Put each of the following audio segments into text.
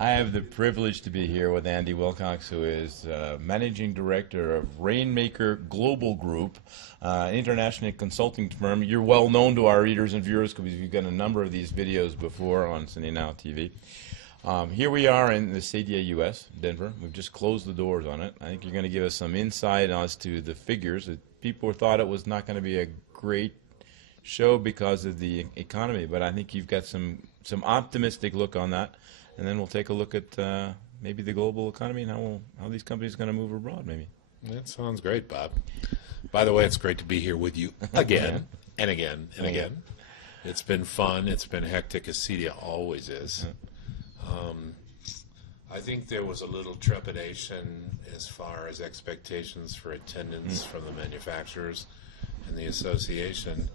I have the privilege to be here with Andy Willcox, who is Managing Director of Rainmaker Global Group, international consulting firm. You're well known to our readers and viewers because you've done a number of these videos before on Sunday Now TV. Here we are in the CEDIA US, Denver. We've just closed the doors on it. I think you're going to give us some insight as to the figures. People thought it was not going to be a great show because of the economy, but I think you've got some optimistic look on that. And then we'll take a look at maybe the global economy and how these companies are going to move abroad, maybe. That sounds great, Bob. By the way, it's great to be here with you again and again and again. It's been fun. It's been hectic, as CEDIA always is. I think there was a little trepidation as far as expectations for attendance from the manufacturers and the association.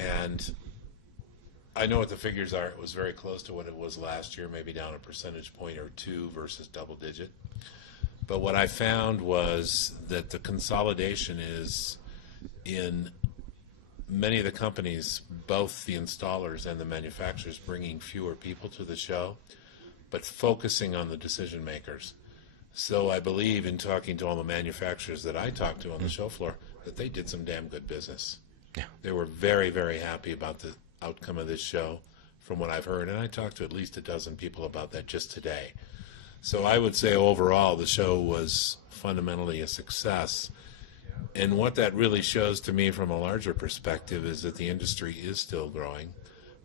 And I know what the figures are. It was very close to what it was last year, maybe down a percentage point or two versus double digit. But what I found was that the consolidation is in many of the companies, both the installers and the manufacturers, bringing fewer people to the show, but focusing on the decision makers. So I believe, in talking to all the manufacturers that I talked to on the show floor, that they did some damn good business. Yeah. They were very, very happy about the outcome of this show, from what I've heard, and I talked to at least a dozen people about that just today. So I would say overall the show was fundamentally a success. And what that really shows to me from a larger perspective is that the industry is still growing,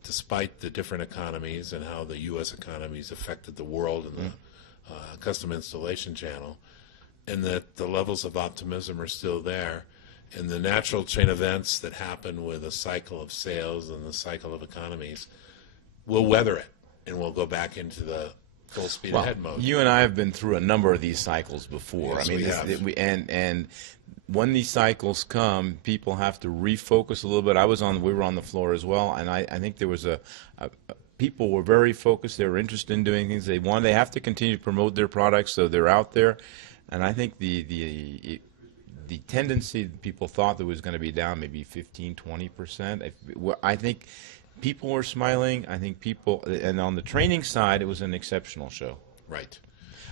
despite the different economies and how the U.S. economies affected the world and the custom installation channel, and that the levels of optimism are still there. And the natural chain events that happen with a cycle of sales and the cycle of economies will weather it, and we'll go back into the full speed ahead mode. You and I have been through a number of these cycles before. Yes, I mean, we have. And when these cycles come, people have to refocus a little bit. We were on the floor as well, and I think there was people were very focused. They were interested in doing things. They have to continue to promote their products, so they're out there. And I think the tendency, people thought that was going to be down maybe 15, 20%. I think people were smiling. I think and on the training side, it was an exceptional show. Right.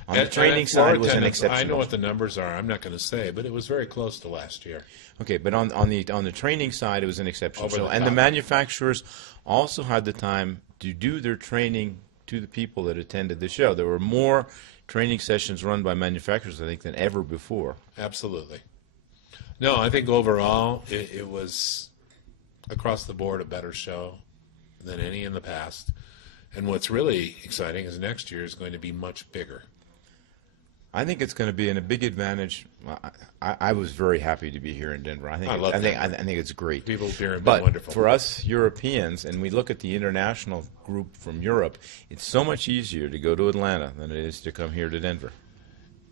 On the training side, it was an exceptional I know what the numbers are. I'm not going to say, but it was very close to last year. Okay, but on the training side, it was an exceptional show. And the top. manufacturers also had the time to do their training to the people that attended the show. There were more training sessions run by manufacturers, I think, than ever before. Absolutely. No, I think overall it was across the board a better show than any in the past. And what's really exciting is next year is going to be much bigger. I think it's going to be a big advantage. I was very happy to be here in Denver. I think it's great. People here have been but wonderful. For us Europeans, and we look at the international group from Europe, it's so much easier to go to Atlanta than it is to come here to Denver.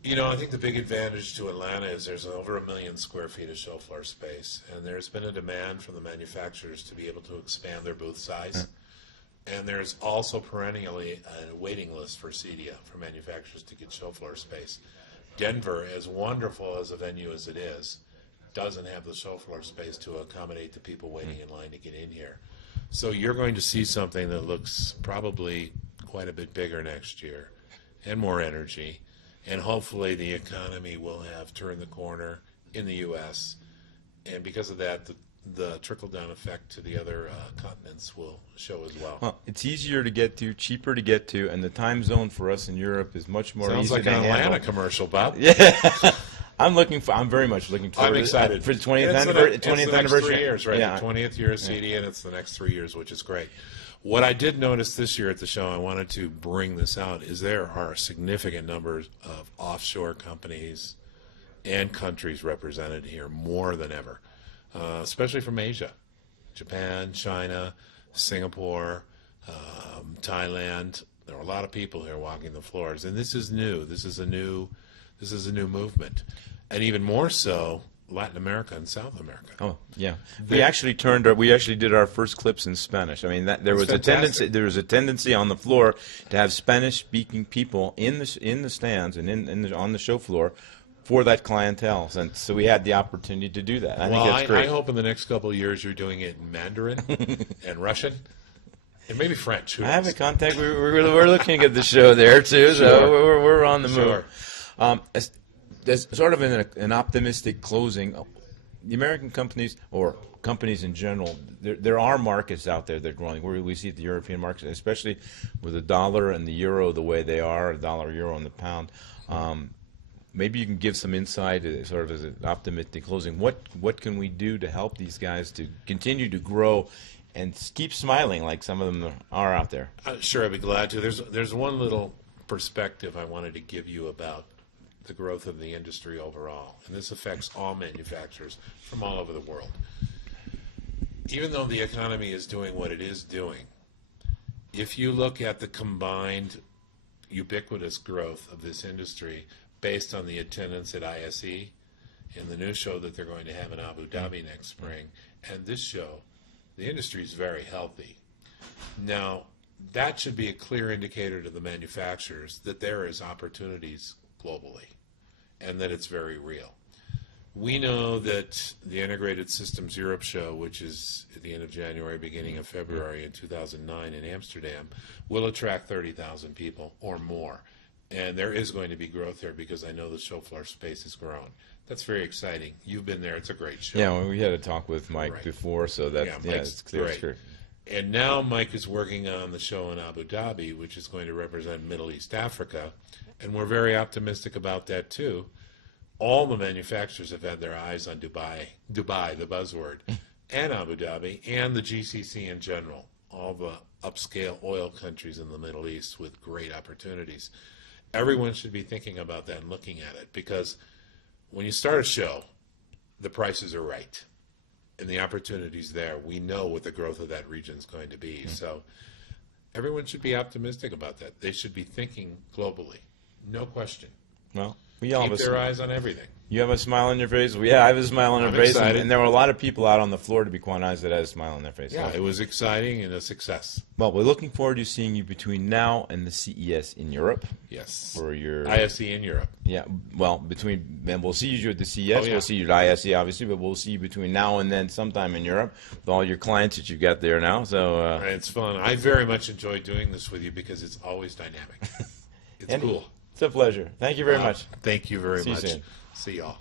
You know, I think the big advantage to Atlanta is there's over 1 million square feet of show floor space, and there's been a demand from the manufacturers to be able to expand their booth size. And there's also perennially a waiting list for CEDIA, for manufacturers to get show floor space. Denver, as wonderful as a venue as it is, doesn't have the show floor space to accommodate the people waiting in line to get in here. So you're going to see something that looks probably quite a bit bigger next year, and more energy. And hopefully the economy will have turned the corner in the U.S. And because of that, the trickle-down effect to the other continents will show as well. Well, it's easier to get to, cheaper to get to, and the time zone for us in Europe is much more Sounds easy like to an handle. Atlanta commercial, Bob. Yeah. I'm very much looking forward I'm excited. for the 20th anniversary. anniversary. It's the next 3 years, right? Yeah. The 20th year of CEDIA, and it's the next 3 years, which is great. What I did notice this year at the show, I wanted to bring this out, is there are significant numbers of offshore companies and countries represented here, more than ever, especially from Asia. Japan, China, Singapore, Thailand. There are a lot of people here walking the floors, and this is new. This is a new movement, and even more so, Latin America and South America. Oh yeah, we actually did our first clips in Spanish. I mean, there was a tendency on the floor to have Spanish-speaking people in the stands and on the show floor for that clientele, and so we had the opportunity to do that. I think that's great. I hope in the next couple of years you're doing it in Mandarin and Russian And maybe French. Who I have a knows? contact. We're looking at the show there too, so Sure. we're on the Sure. move. As sort of an optimistic closing, the American companies or companies in general, there are markets out there that are growing. We see the European markets, especially with the dollar and the euro the way they are, the dollar, euro, and the pound. Maybe you can give some insight, sort of as an optimistic closing. What can we do to help these guys to continue to grow and keep smiling like some of them are out there? Sure, I'd be glad to. There's one little perspective I wanted to give you about the growth of the industry overall, and this affects all manufacturers from all over the world. Even though the economy is doing what it is doing, if you look at the combined ubiquitous growth of this industry based on the attendance at ISE and the new show that they're going to have in Abu Dhabi next spring, and this show, the industry is very healthy. Now, that should be a clear indicator to the manufacturers that there is opportunities globally and that it's very real. We know that the Integrated Systems Europe show, which is at the end of January, beginning of February in 2009 in Amsterdam, will attract 30,000 people or more. And there is going to be growth there because I know the show floor space has grown. That's very exciting. You've been there. It's a great show. Yeah, well, we had a talk with Mike Right. before, so that Mike's it's clear. great. It's clear. And now Mike is working on the show in Abu Dhabi, which is going to represent Middle East Africa, and we're very optimistic about that too. All the manufacturers have had their eyes on Dubai, the buzzword, and Abu Dhabi, and the GCC in general, all the upscale oil countries in the Middle East with great opportunities. Everyone should be thinking about that and looking at it, because when you start a show, the prices are right. And the opportunities there, we know what the growth of that region is going to be. So everyone should be optimistic about that. They should be thinking globally, no question. Well, we all have Keep their eyes on everything. You have a smile on your face. Well, yeah, I have a smile on I'm my face, excited. and there were a lot of people out on the floor, to be quite honest, that had a smile on their face. Yeah, So- it was exciting and a success. Well, we're looking forward to seeing you between now and the CES in Europe Yes. for your ISE in Europe. yeah. Well, and we'll see you at the CES. Oh, yeah. We'll see you at ISE, obviously, but we'll see you between now and then, sometime in Europe, with all your clients that you've got there now. So It's fun. I very much enjoy doing this with you because it's always dynamic. It's Andy, cool. it's a pleasure. Thank you very much. Thank you very See you much. soon. See y'all.